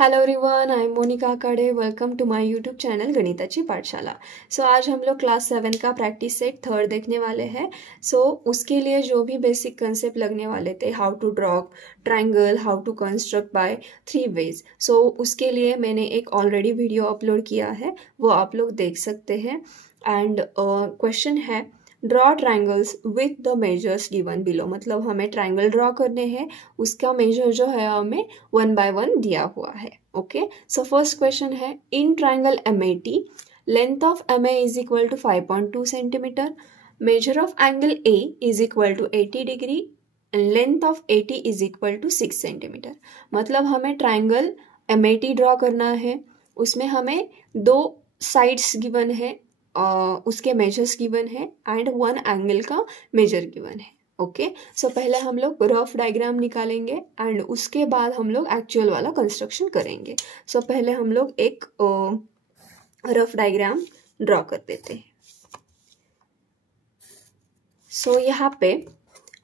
Hello everyone, I am Monica Kade. Welcome to my YouTube channel गणिताची पाठशाला। आज हम लोग क्लास 7 का प्रैक्टिस सेट 3 देखने वाले हैं। उसके लिए जो भी बेसिक कंसेप्ट लगने वाले थे, how to draw triangle, how to construct by 3 ways, उसके लिए मैंने एक ऑलरेडी वीडियो अपलोड किया है, वो आप लोग देख सकते हैं। एंड क्वेश्चन है draw triangles with the measures given below. मतलब हमें ट्रायंगल ड्रॉ करने हैं, उसका मेजर जो है हमें 1 by 1 दिया हुआ है। ओके, सो फर्स्ट क्वेश्चन है in triangle MAT length of MA is equal to 5.2 centimetre, measure of angle A is equal to 80 degree and length of AT is equal to 6 centimetre. मतलब हमें triangle MAT draw करना है, उसमें हमें 2 sides given है, उसके measures given है and 1 angle का मेजर गिवन है। ओके, सो पहले हम लोग रफ डायग्राम निकालेंगे एंड उसके बाद हम लोग एक्चुअल वाला कंस्ट्रक्शन करेंगे। पहले हम लोग एक रफ डायग्राम ड्रॉ कर देते हैं। यहाँ पे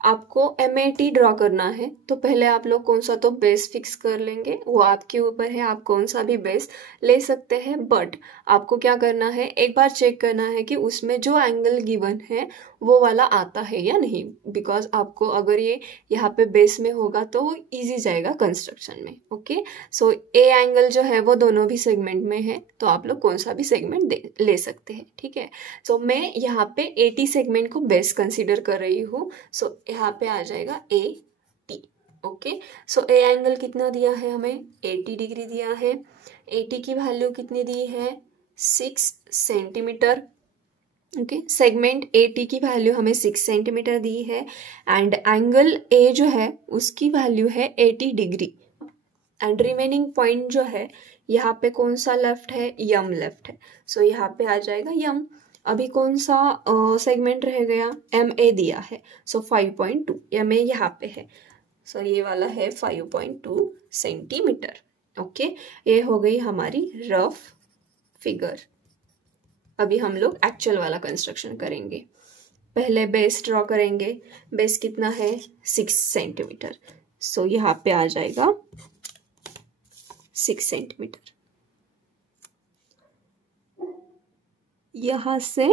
आपको MAT ड्रॉ करना है, तो पहले आप लोग कौन सा तो बेस फिक्स कर लेंगे, वो आपके ऊपर है, आप कौन सा भी बेस ले सकते हैं। बट आपको क्या करना है, एक बार चेक करना है कि उसमें जो एंगल गिवन है वो वाला आता है या नहीं। बिकॉज आपको अगर ये यहाँ पे बेस में होगा तो वो ईजी जाएगा कंस्ट्रक्शन में। ओके, ए एंगल जो है वो दोनों भी सेगमेंट में है, तो आप लोग कौन सा भी सेगमेंट ले सकते हैं। ठीक है, मैं यहाँ पे AT सेगमेंट को बेस कंसिडर कर रही हूँ। यहाँ पे आ जाएगा AT। ओके, ए एंगल कितना दिया है हमें, 80 डिग्री दिया है। AT की वैल्यू कितनी दी है, 6 सेंटीमीटर। ओके, सेगमेंट AT की वैल्यू हमें 6 सेंटीमीटर दी है एंड एंगल A जो है उसकी वैल्यू है 80 डिग्री एंड रिमेनिंग पॉइंट जो है यहाँ पे कौन सा लेफ्ट है, यम लेफ्ट है। यहाँ पे आ जाएगा यम। अभी कौन सा सेगमेंट रह गया, MA दिया है, 5.2 MA यहाँ पे है। ये वाला है 5.2 सेंटीमीटर। ओके, ये हो गई हमारी रफ फिगर। अभी हम लोग एक्चुअल वाला कंस्ट्रक्शन करेंगे। पहले बेस ड्रॉ करेंगे। बेस कितना है, 6 सेंटीमीटर। यहाँ पे आ जाएगा 6 सेंटीमीटर। यहां से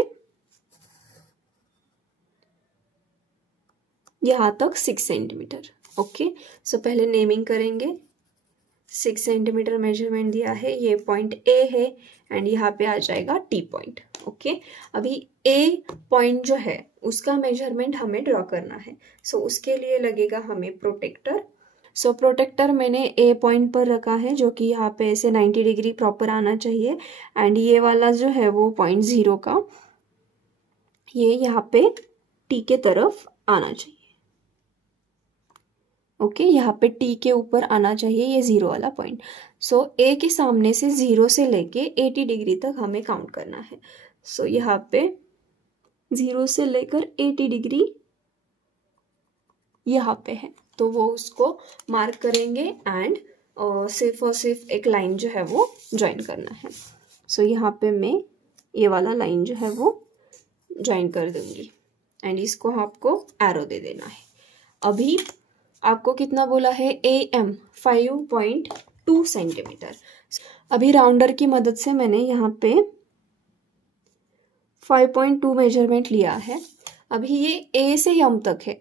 यहां तक 6 सेंटीमीटर। ओके, पहले नेमिंग करेंगे। 6 सेंटीमीटर मेजरमेंट दिया है, ये पॉइंट A है एंड यहाँ पे आ जाएगा T पॉइंट। ओके, अभी A पॉइंट जो है उसका मेजरमेंट हमें ड्रॉ करना है। उसके लिए लगेगा हमें प्रोटेक्टर। प्रोटेक्टर मैंने A पॉइंट पर रखा है, जो कि यहाँ पे ऐसे 90 डिग्री प्रॉपर आना चाहिए एंड ये वाला जो है वो पॉइंट 0 का, ये यहाँ पे T के तरफ आना चाहिए। ओके, यहाँ पे T के ऊपर आना चाहिए ये 0 वाला पॉइंट। A के सामने से 0 से लेके 80 डिग्री तक हमें काउंट करना है। यहाँ पे 0 से लेकर 80 डिग्री यहाँ पे है, तो वो उसको मार्क करेंगे एंड सिर्फ और सिर्फ एक लाइन जो है वो ज्वाइन करना है। यहाँ पे मैं ये वाला लाइन जो है वो ज्वाइन कर दूंगी एंड इसको आपको एरो दे देना है। अभी आपको कितना बोला है, AM 5.2 सेंटीमीटर। अभी राउंडर की मदद से मैंने यहाँ पे 5.2 मेजरमेंट लिया है। अभी ये A से M तक है,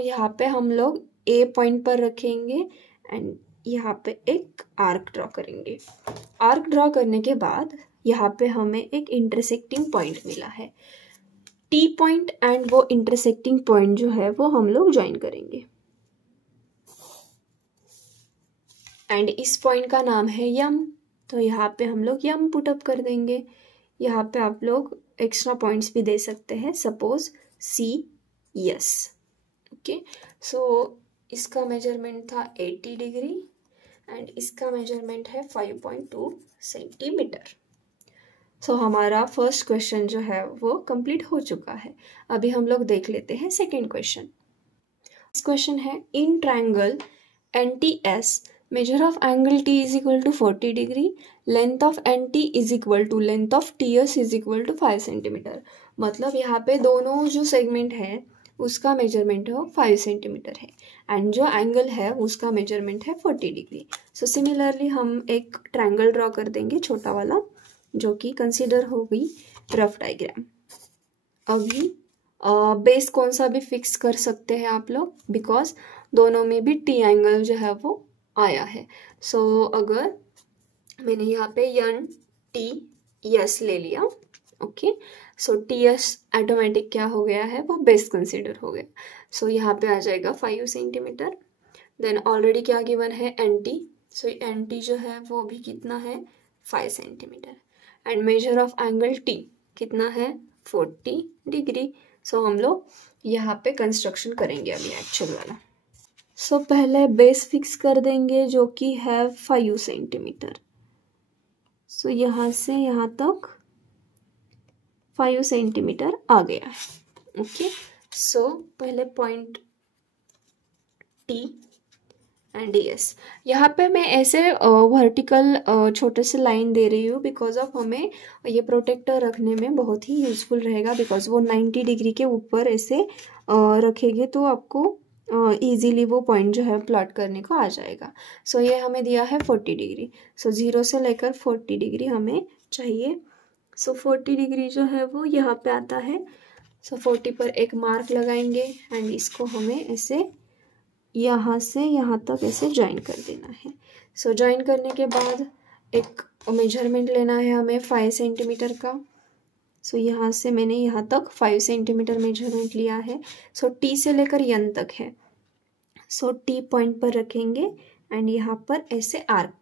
यहाँ पे हम लोग A पॉइंट पर रखेंगे एंड यहाँ पे एक आर्क ड्रॉ करेंगे। आर्क ड्रॉ करने के बाद यहाँ पे हमें एक इंटरसेक्टिंग पॉइंट मिला है, T पॉइंट, एंड वो इंटरसेक्टिंग पॉइंट जो है वो हम लोग ज्वाइन करेंगे एंड इस पॉइंट का नाम है यम। तो यहाँ पे हम लोग यम पुटअप कर देंगे। यहाँ पे आप लोग एक्स्ट्रा पॉइंट्स भी दे सकते हैं, सपोज CS। ओके, इसका मेजरमेंट था 80 डिग्री एंड इसका मेजरमेंट है 5.2 सेंटीमीटर। हमारा फर्स्ट क्वेश्चन जो है वो कंप्लीट हो चुका है। अभी हम लोग देख लेते हैं सेकेंड क्वेश्चन। इस क्वेश्चन है in triangle NTS measure of angle T is equal to 40 degree, length of NT is equal to length of TS is equal to 5 centimetre. मतलब यहाँ पे दोनों जो सेगमेंट है उसका मेजरमेंट है वो 5 सेंटीमीटर है, एंड जो एंगल है उसका मेजरमेंट है 40 डिग्री। सो सिमिलरली हम एक ट्रायंगल ड्रॉ कर देंगे छोटा वाला, जो कि कंसीडर होगी रफ डायग्राम। अभी बेस कौन सा भी फिक्स कर सकते हैं आप लोग, बिकॉज दोनों में भी टी एंगल जो है वो आया है। सो अगर मैंने यहाँ पे एन टी एस ले लिया, okay, so T S automatic क्या हो गया है, वो बेस कंसीडर हो गया। सो यहाँ पे आ जाएगा 5 सेंटीमीटर। देन ऑलरेडी क्या गिवन है, एन टी, सो एन टी जो है वो भी कितना है, 5 centimetre, and measure of angle T कितना है, 40 डिग्री। सो हम लोग यहाँ पे कंस्ट्रक्शन करेंगे अभी एक्चुअल वाला। सो पहले बेस फिक्स कर देंगे जो कि है 5 सेंटीमीटर। सो यहाँ से यहाँ तक 5 सेंटीमीटर आ गया है, ओके। सो पहले पॉइंट टी एंड एस, यहाँ पे मैं ऐसे वर्टिकल छोटे से लाइन दे रही हूँ बिकॉज ऑफ हमें ये प्रोटेक्टर रखने में बहुत ही यूजफुल रहेगा, बिकॉज वो 90 डिग्री के ऊपर ऐसे रखेंगे तो आपको इजीली वो पॉइंट जो है प्लॉट करने को आ जाएगा। सो ये हमें दिया है 40 डिग्री। सो 0 से लेकर 40 डिग्री हमें चाहिए। सो 40 डिग्री जो है वो यहाँ पे आता है। सो 40 पर एक मार्क लगाएंगे एंड इसको हमें ऐसे यहाँ से यहाँ तक ऐसे ज्वाइन कर देना है। सो ज्वाइन करने के बाद एक मेजरमेंट लेना है हमें 5 सेंटीमीटर का। सो यहाँ से मैंने यहाँ तक 5 सेंटीमीटर मेजरमेंट लिया है। सो टी से लेकर एन तक है। सो टी पॉइंट पर रखेंगे एंड यहाँ पर ऐसे आर्क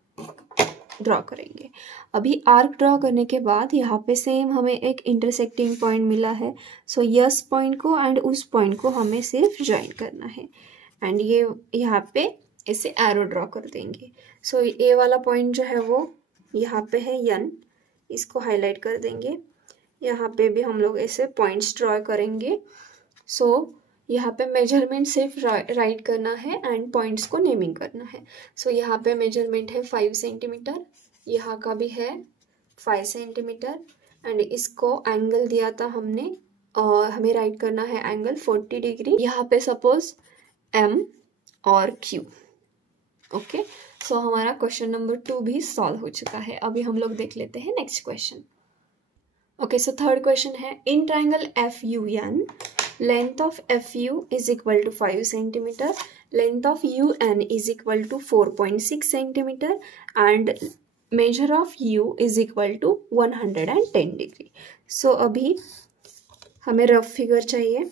ड्रॉ करेंगे। अभी आर्क ड्रॉ करने के बाद यहाँ पे सेम हमें एक इंटरसेक्टिंग पॉइंट मिला है। सो यस पॉइंट को एंड उस पॉइंट को हमें सिर्फ ज्वाइन करना है एंड ये यहाँ पे ऐसे एरो ड्रॉ कर देंगे। सो ये वाला पॉइंट जो है वो यहाँ पे है एन, इसको हाईलाइट कर देंगे। यहाँ पे भी हम लोग ऐसे पॉइंट्स ड्रॉ करेंगे। सो यहाँ पे मेजरमेंट सिर्फ राइट करना है एंड पॉइंट्स को नेमिंग करना है। सो यहाँ पे मेजरमेंट है 5 सेंटीमीटर, यहाँ का भी है 5 सेंटीमीटर एंड इसको एंगल दिया था हमने और हमें राइट करना है एंगल 40 डिग्री। यहाँ पे सपोज एम और क्यू, ओके। सो हमारा क्वेश्चन नंबर 2 भी सॉल्व हो चुका है। अभी हम लोग देख लेते हैं next question. Okay, so third question है, in triangle F U N length of FU is equal to 5 centimeter, length of UN is equal to 4.6 centimeter and measure of U is equal to 110 degree. So अभी हमें rough figure चाहिए।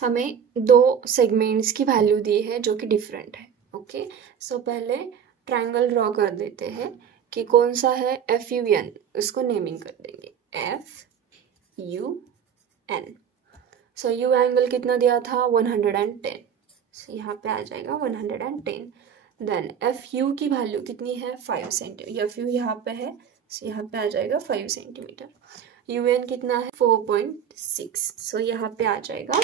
हमें दो segments की value दी है जो कि different है, ओके। सो पहले ट्रायंगल ड्रॉ कर देते हैं कि कौन सा है FUN, उसको नेमिंग कर देंगे FUN। सो यू एंगल कितना दिया था 110, सो यहाँ पे आ जाएगा 110। देन एफ यू की वैल्यू कितनी है 5 सेंटीमीटर, एफ यू यहाँ पे है, सो यहाँ पे आ जाएगा 5 सेंटीमीटर। यू एन कितना है 4.6, सो यहाँ पे आ जाएगा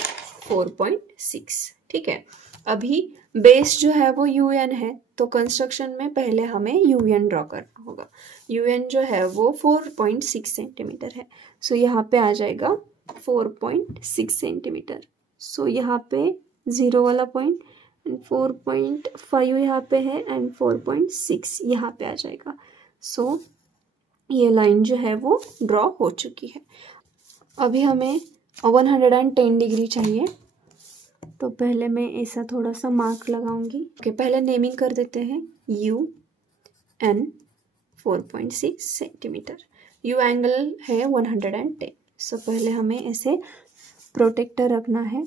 4.6, ठीक है। अभी बेस जो है वो यू एन है, तो कंस्ट्रक्शन में पहले हमें यू एन ड्रॉ करना होगा। यू एन जो है वो 4.6 सेंटीमीटर है, सो यहाँ पे आ जाएगा 4.6 सेंटीमीटर। सो यहाँ पे 0 वाला पॉइंट एंड 4.5 यहाँ पे है एंड 4.6 यहाँ पे आ जाएगा। सो ये लाइन जो है वो ड्रॉ हो चुकी है। अभी हमें 110 डिग्री चाहिए, तो पहले मैं ऐसा थोड़ा सा मार्क लगाऊंगी। ओके, पहले नेमिंग कर देते हैं UN 4.6 सेंटीमीटर। यू एंगल है 110। सो पहले हमें ऐसे प्रोटेक्टर रखना है।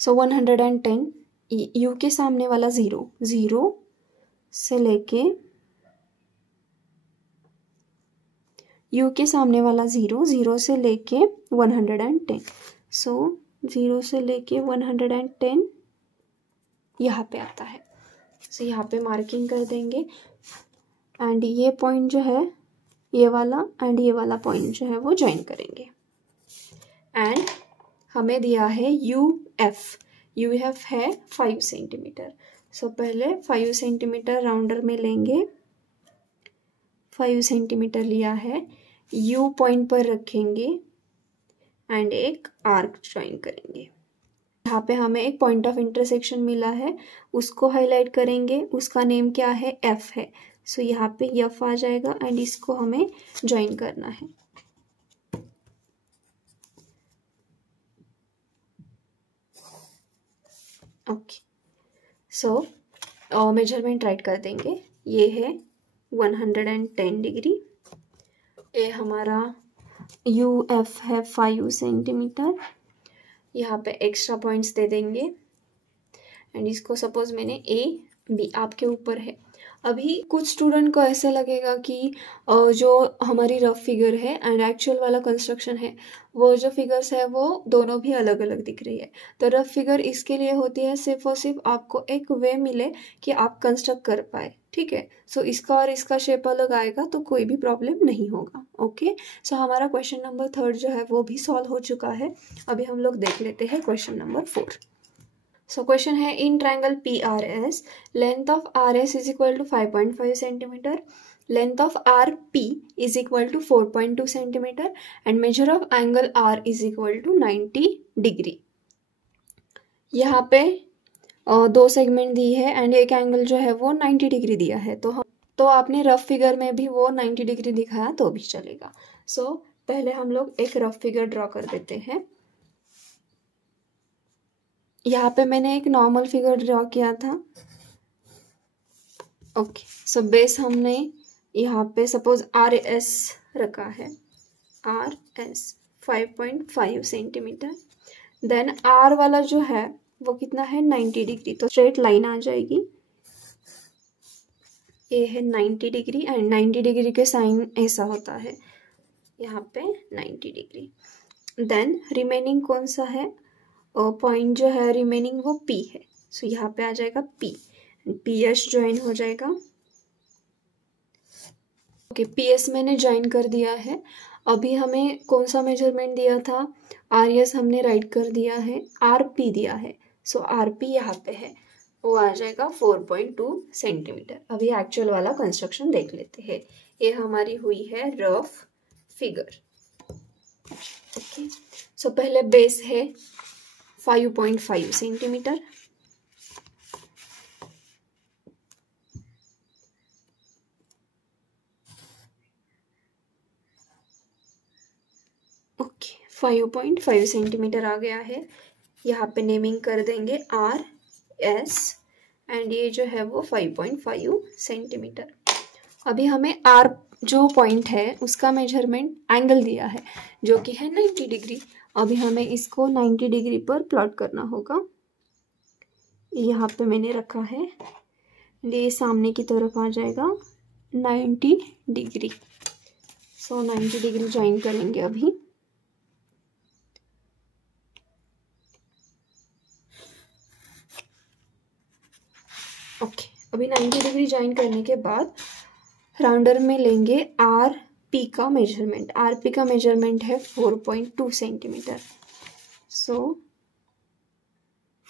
सो 110, यू के सामने वाला 0, 0 से लेके यू के सामने वाला 0, 0 से लेके 110। सो 0 से लेके 110 यहाँ पे आता है। सो यहाँ पे मार्किंग कर देंगे एंड ये पॉइंट जो है ये वाला एंड ये वाला पॉइंट जो है वो ज्वाइन करेंगे एंड हमें दिया है UF है 5 सेंटीमीटर। सो पहले 5 सेंटीमीटर राउंडर में लेंगे 5 सेंटीमीटर लिया है, यू पॉइंट पर रखेंगे एंड एक आर्क ज्वाइन करेंगे। यहाँ पे हमें एक पॉइंट ऑफ इंटरसेक्शन मिला है, उसको हाईलाइट करेंगे, उसका नेम क्या है, एफ है। सो यहाँ पे एफ आ जाएगा एंड इसको हमें ज्वाइन करना है। ओके, सो मेजरमेंट राइट कर देंगे। ये है 110 डिग्री, ये हमारा यू एफ है 5 सेंटीमीटर। यहाँ पे एक्स्ट्रा पॉइंट्स दे देंगे एंड इसको सपोज मैंने ए बी, आपके ऊपर है। अभी कुछ स्टूडेंट को ऐसे लगेगा कि जो हमारी रफ फिगर है एंड एक्चुअल वाला कंस्ट्रक्शन है, वो जो फिगर्स है वो दोनों भी अलग अलग दिख रही है। तो रफ फिगर इसके लिए होती है सिर्फ और सिर्फ आपको एक वे मिले कि आप कंस्ट्रक्ट कर पाए, ठीक है। सो इसका और इसका शेप अलग आएगा तो कोई भी प्रॉब्लम नहीं होगा। ओके, सो हमारा क्वेश्चन नंबर 3 जो है वो भी सॉल्व हो चुका है। अभी हम लोग देख लेते हैं क्वेश्चन नंबर 4। सो क्वेश्चन है, in triangle PRS length of RS is equal to 5.5 centimetre, length of RP is equal to 4.2 centimetre and measure of angle R is equal to 90 degree. यहाँ पे दो सेगमेंट दी है and एक angle जो है वो 90 degree दिया है। तो आपने रफ फिगर में भी वो 90 डिग्री दिखाया तो भी चलेगा। सो पहले हम लोग एक रफ फिगर ड्रॉ कर देते हैं। यहाँ पे मैंने एक नॉर्मल फिगर ड्रॉ किया था। ओके, सो बेस हमने यहाँ पे सपोज RS रखा है, RS 5.5 सेंटीमीटर। देन R वाला जो है वो कितना है, 90 डिग्री। तो स्ट्रेट लाइन आ जाएगी, ये है 90 डिग्री एंड 90 डिग्री के साइन ऐसा होता है यहाँ पे 90 डिग्री। देन रिमेनिंग कौन सा है, पॉइंट जो है रिमेनिंग वो P है। सो यहाँ पे आ जाएगा P, PS ज्वाइन हो जाएगा। ओके, PS मैंने ज्वाइन कर दिया है। अभी हमें कौन सा मेजरमेंट दिया था, RS हमने राइट कर दिया है, RP दिया है। सो RP यहाँ पे है, वो आ जाएगा 4.2 सेंटीमीटर। अभी एक्चुअल वाला कंस्ट्रक्शन देख लेते हैं। ये हमारी हुई है रफ फिगर। ओके, सो पहले बेस है 5.5 सेंटीमीटर। ओके, 5.5 सेंटीमीटर आ गया है। यहाँ पे नेमिंग कर देंगे RS एंड ये जो है वो 5.5 सेंटीमीटर। अभी हमें R जो पॉइंट है उसका मेजरमेंट एंगल दिया है जो कि है 90 डिग्री। अभी हमें इसको 90 डिग्री पर प्लॉट करना होगा। यहाँ पे मैंने रखा है, ये सामने की तरफ आ जाएगा 90 डिग्री। सो 90 डिग्री ज्वाइन करेंगे अभी। ओके, अभी 90 डिग्री ज्वाइन करने के बाद राउंडर में लेंगे RP का मेजरमेंट। RP का मेजरमेंट है 4.2 सेंटीमीटर। सो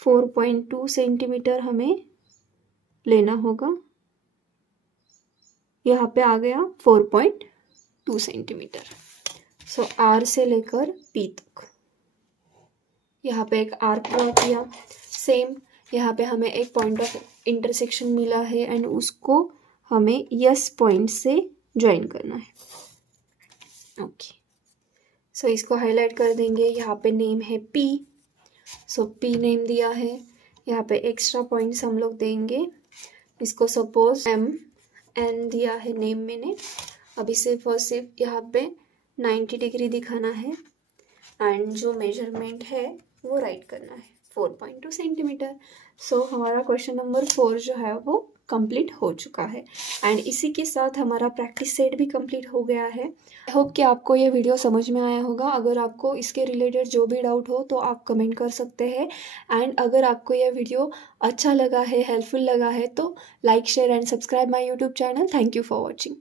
4.2 सेंटीमीटर हमें लेना होगा। यहाँ पे आ गया 4.2 सेंटीमीटर। सो R से लेकर P तक यहाँ पे एक आर्क ड्रॉ किया। सेम यहाँ पे हमें एक पॉइंट ऑफ इंटरसेक्शन मिला है एंड उसको हमें यस पॉइंट से ज्वाइन करना है। ओके, सो इसको हाईलाइट कर देंगे। यहाँ पे नेम है P, सो P नेम दिया है। यहाँ पे एक्स्ट्रा पॉइंट्स हम लोग देंगे। इसको सपोज MN दिया है नेम मैंने। अभी सिर्फ और सिर्फ यहाँ पे 90 डिग्री दिखाना है एंड जो मेजरमेंट है वो राइट करना है 4.2 सेंटीमीटर। सो हमारा क्वेश्चन नंबर 4 जो है वो कंप्लीट हो चुका है एंड इसी के साथ हमारा प्रैक्टिस सेट भी कंप्लीट हो गया है। आई होप कि आपको ये वीडियो समझ में आया होगा। अगर आपको इसके रिलेटेड जो भी डाउट हो तो आप कमेंट कर सकते हैं एंड अगर आपको यह वीडियो अच्छा लगा है, हेल्पफुल लगा है तो like, share and subscribe my YouTube channel. Thank you for watching.